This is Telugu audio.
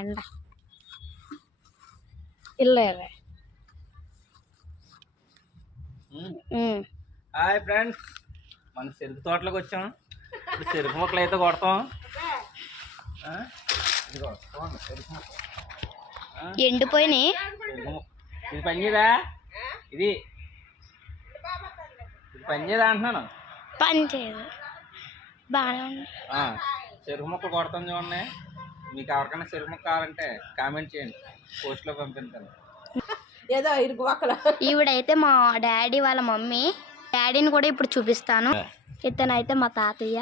ఎండ ఇల్లేవే. హాయ్ ఫ్రెండ్స్, మన చెరుకు తోటలోకి వచ్చాం. ఇప్పుడు చెరుకు మొక్కలు అయితే కొడతాం. ఎండిపోయినాయి. ఇది పనిచేదా? ఇది పనిచేదా అంటున్నాను. పని చేయదు, బాగానే ఉంది. చెరుకు మొక్కలు కొడతాం చూడండి. మీకు ఎవరికైనా చెరుకు మొక్క కావాలంటే కామెంట్ చేయండి, పోస్ట్లో పంపిస్తాను. ఏదో ఇరుకు మొక్కలు. ఈవిడైతే మా డాడీ వాళ్ళ మమ్మీ. డాడీని కూడా ఇప్పుడు చూపిస్తాను. ఇతనైతే మా తాతయ్య.